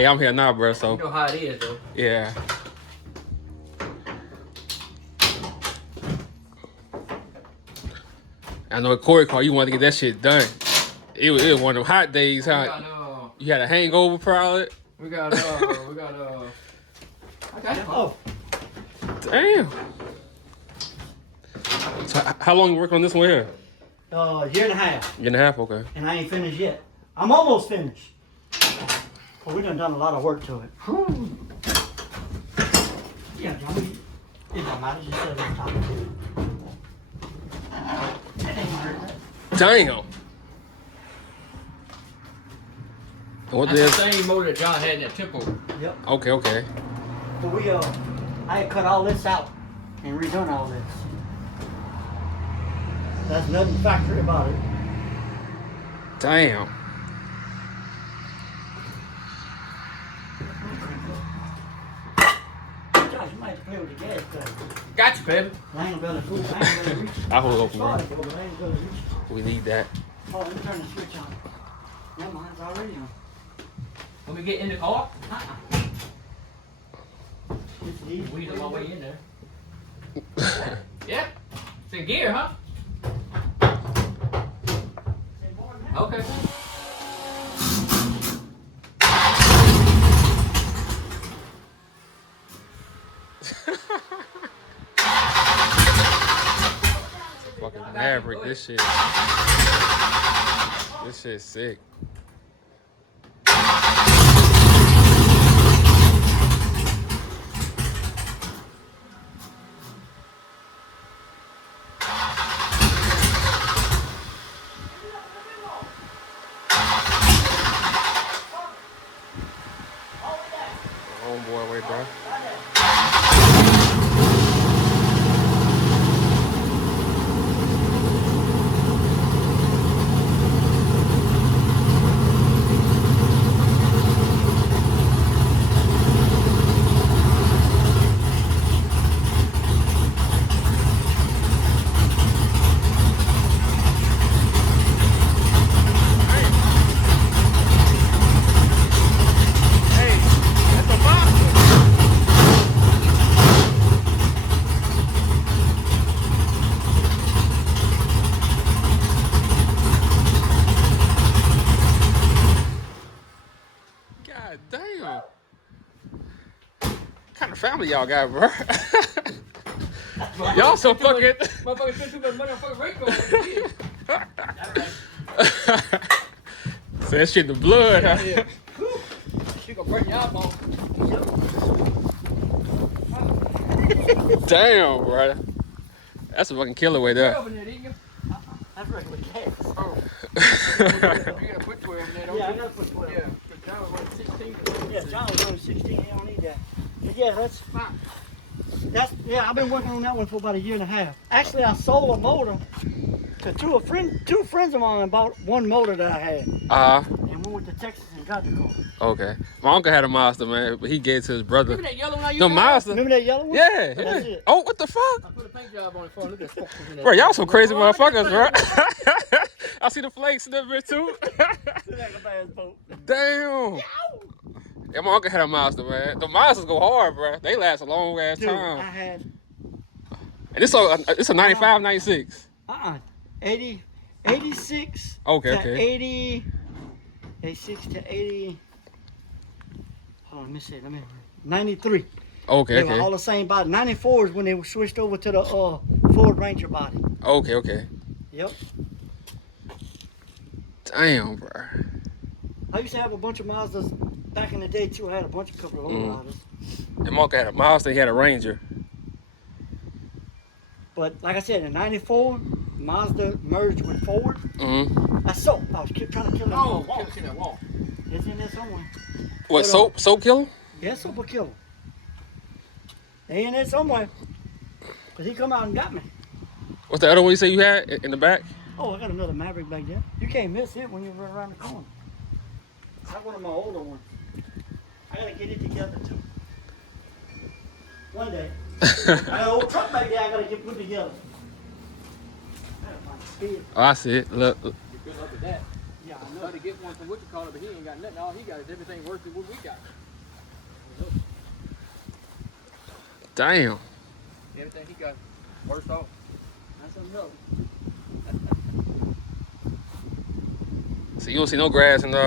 Hey, I'm here now, bro. So you know how it is, though. yeah. I know at Corey car, you wanted to get that shit done. It was one of them hot days, huh? You had a hangover, probably. I got it. Oh. Damn. So how long you working on this one here? Year and a half. Year and a half, okay. And I ain't finished yet. I'm almost finished. But we done a lot of work to it. Yeah, Johnny. It don't matter. Just set it on top. That ain't hurt. Damn. What That's this? the same motor that John had in that temple. Yep. Okay, okay. But we I had cut all this out and redone all this. That's nothing factory about it. Damn. Josh, you might have to play with the gas pedal. Got you, baby. I ain't gonna be able to reach. I'll hold it open, bro. Started, but I ain't gonna reach. We need that. Oh, let me turn the switch on. No, mine's already on. When we get in the car, It's easy. weed on my way in there. Yeah. It's in gear, huh? Okay. Fucking Maverick, this shit. This shit's sick. Homeboy way, bro. Hey, that's a monster. God damn. What kind of family y'all got, bro? Y'all so fucking. Motherfucker spent too much money on fucking brake on. So that shit in the blood, huh? Yeah. She gonna break your eyeball. Damn, bro. That's a fucking killer way there. Over there, didn't you? That's regular gas. Oh. You gotta put 12 in there, don't Yeah, I you? gotta put 12. Yeah. But John was like 16. Yeah, John was only 16. He don't need that. But yeah, that's fine. I've been working on that one for about a year and a half. Actually, I sold a motor to two friends of mine and bought one motor that I had. And we went to Texas and got the car. Okay. My uncle had a Mazda, man, but he gave it to his brother. Remember that yellow one I used The to have? Mazda? Remember that yellow one? Yeah, That's yeah. it. Oh, what the fuck? I put a paint job on it for look at the in that. Bro, y'all some crazy Oh, look at motherfuckers, that. bro. I see the flakes in that bitch, too. Damn. Yeah, my uncle had a Mazda, man. The Mazdas go hard, bro. They last a long ass Dude, time. I had And it's a 95, 96. 80, 86 Okay, to okay. 80, 86 to 80. Hold on, let me see. 93. Okay, They were all okay. the same body. 94 is when they were switched over to the Ford Ranger body. Okay, okay. Yep. Damn, bro. I used to have a bunch of Mazdas back in the day too. I had a bunch of couple of lowriders. And my uncle had a Mazda, he had a Ranger. But like I said, in '94, Mazda merged with Ford. Mm-hmm. I soap. I was trying to kill them Oh, all. can't see that wall. It's in there somewhere. What, But, soap kill him? Yeah, soap will kill him. They in there somewhere. Cause he come out and got me. What's the other one you say you had in the back? Oh, I got another Maverick back there. You can't miss it when you run around the corner. That's one of my older ones. I gotta get it together too. One day. I got an old truck back there I gotta get put together. I gotta find speed. Oh, I see it. Look. Good luck with that. Yeah, I know. Tried to get one from what you call it, but he ain't got nothing. All he got is everything worse than what we got. Damn. Everything he got worse off. That's something else. So you don't see no grass in the